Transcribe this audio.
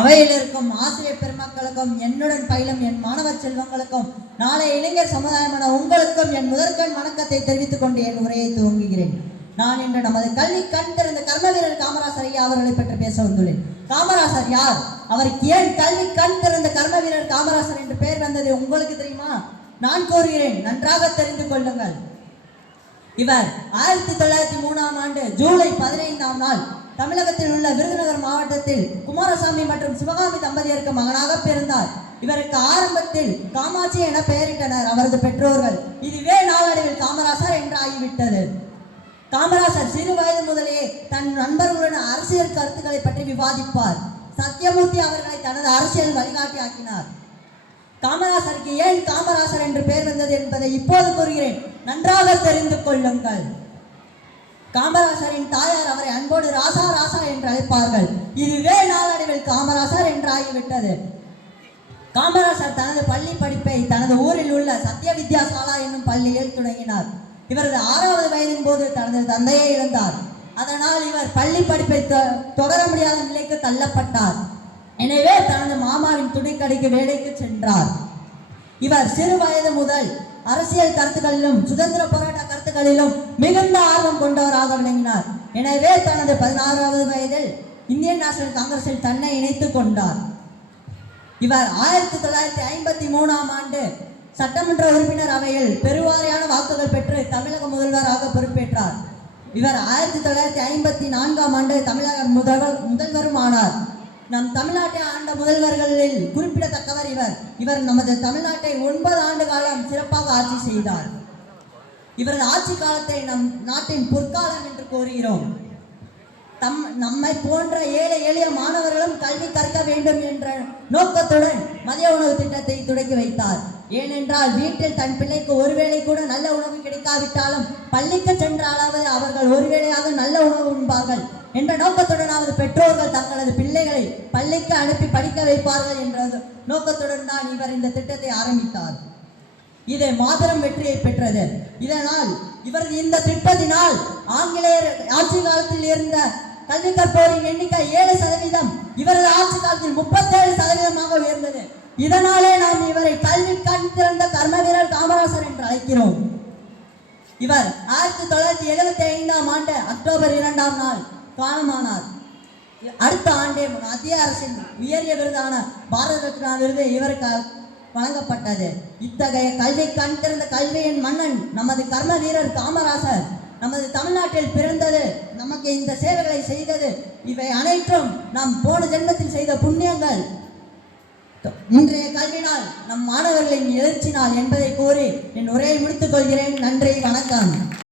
அவையில் இருக்கும் ஆசிரியர் பெருமக்களுக்கும் என்னுடன் பயிலும் என் மாணவ செல்வங்களுக்கும் நாளைய இளைஞர் சமுதாயமான உங்களுக்கும் என் முதற்கண் வணக்கத்தை தெரிவித்துக் கொண்டு என் உரையை துவங்குகிறேன். நான் இன்று நமது கல்வி கண் திறந்த கர்ம வீரர் காமராசர் ஐயா அவர்களை பற்றி பேச வந்துள்ளேன். காமராசர் யார்? அவருக்கு ஏன் கல்வி கண் திறந்த கர்ம வீரர் காமராசர் என்று பெயர் வந்தது உங்களுக்கு தெரியுமா? நான் கூறுகிறேன், நன்றாக தெரிந்து கொள்ளுங்கள். இவர் 1903ஆம் ஆண்டு ஜூலை 15ஆம் நாள் தமிழகத்தில் உள்ள விருதுநகர் மாவட்டத்தில் குமாரசாமி மற்றும் சிவகாமி தம்பதியருக்கு மகனாக பிறந்தார். இவருக்கு ஆரம்பத்தில் காமாட்சி என பெயரிட்டனர் அவரது பெற்றோர்கள். இதுவே நாளடைவில் காமராசர் என்று ஆகிவிட்டது. காமராசர் சிறு வயது முதலே தன் நண்பர்களுடன் அரசியல் கருத்துக்களை பற்றி விவாதிப்பார். சத்தியமூர்த்தி அவர்களை தனது அரசியல் வழிகாட்டி ஆக்கினார். காமராசருக்கு ஏன் காமராசர் என்று பெயர் வந்தது என்பதை இப்போது கூறுகிறேன், நன்றாக தெரிந்து கொள்ளுங்கள். காமராசரின் தாயார் அவரை அன்போடு ராசா ராசா என்று அழைப்பார்கள். இதுவே நாளடைவில் காமராசர் என்று ஆகிவிட்டது. காமராசர் தனது பள்ளி படிப்பை தனது ஊரில் உள்ள சத்திய வித்யாசாலா என்னும் பள்ளியில் தொடங்கினார். இவரது 6வது வயதின் போது தனது தந்தையை இழந்தார். அதனால் இவர் பள்ளி படிப்பை தொடர முடியாத நிலைக்கு தள்ளப்பட்டார். எனவே தனது மாமாவின் துணிக்கடைக்கு வேலைக்கு சென்றார். இவர் சிறு வயது முதல் அரசியல் கருத்துக்களிலும் சுதந்திர போராட்ட கருத்துக்களிலும் மிகுந்த ஆர்வம் கொண்டவராக விளங்கினார். எனவே தனது 16வது வயதில் இந்தியன் நேஷனல் காங்கிரஸில் தன்னை இணைத்துக் கொண்டார். இவர் 1953ஆம் ஆண்டு சட்டமன்ற உறுப்பினர் அவையில் பெருவாரியான வாக்குகள் பெற்று தமிழக முதல்வராக பொறுப்பேற்றார். இவர் 1954ஆம் ஆண்டு தமிழக முதல்வரும் ஆனார். நம் தமிழ்நாட்டை ஆண்ட முதல்வர்களில் குறிப்பிடத்தக்கவர் இவர். இவர் நமது தமிழ்நாட்டை 9 ஆண்டு காலம் சிறப்பாக ஆட்சி செய்தார். இவரது ஆட்சி காலத்தை நம் நாட்டின் பொற்காலம் என்று கூறுகிறோம். நம்மை போன்ற ஏழை எளிய மாணவர்களும் கல்வி கற்க வேண்டும் என்ற நோக்கத்துடன் மதிய உணவு திட்டத்தை தொடங்கி வைத்தார். ஏனென்றால் வீட்டில் தன் பிள்ளைக்கு ஒருவேளை கூட நல்ல உணவு கிடைக்காவிட்டாலும் பள்ளிக்கு சென்றாலாவது அவர்கள் ஒருவேளையாக நல்ல உணவு உண்பார்கள் என்ற நோக்கத்துடனாவது பெற்றோர்கள் தங்களது பிள்ளைகளை பள்ளிக்கு அனுப்பி படிக்க வைப்பார்கள் என்ற நோக்கத்துடன் தான் இவர் இந்த திட்டத்தை ஆரம்பித்தார். இது மாபெரும் வெற்றியை பெற்றது. இதனால் இவரது இந்த திட்டத்தினால் ஆங்கிலேயர் ஆட்சி காலத்தில் இருந்த கல்வி கற்போரின் எண்ணிக்கை 7%, இவரது ஆட்சி காலத்தில் 37%ஆக உயர்ந்தது. இதனாலே நாம் இவரை கல்வி கண் திறந்த கர்ம வீரர் காமராசர் என்று அழைக்கிறோம். இவர் 1975ஆம் ஆண்டு அக்டோபர் 2ஆம் நாள் காலமானார். அடுத்த ஆண்டே மத்திய அரசின் உயரிய விருதான பாரத ரத்னா விருது இவருக்கு வழங்கப்பட்டது. இத்தகைய கல்வி கண் திறந்த கல்வியின் மன்னன் நமது கர்ம வீரர் காமராசர் நமது தமிழ்நாட்டில் பிறந்தது, நமக்கு இந்த சேவைகளை செய்தது, இவை அனைத்தும் நாம் போன ஜென்மத்தில் செய்த புண்ணியங்கள். இன்றைய கல்வினால் நம் மாணவர்களின் எழுச்சி நாள் என்பதை கூறி என் உரையை முடித்துக் கொள்கிறேன். நன்றி, வணக்கம்.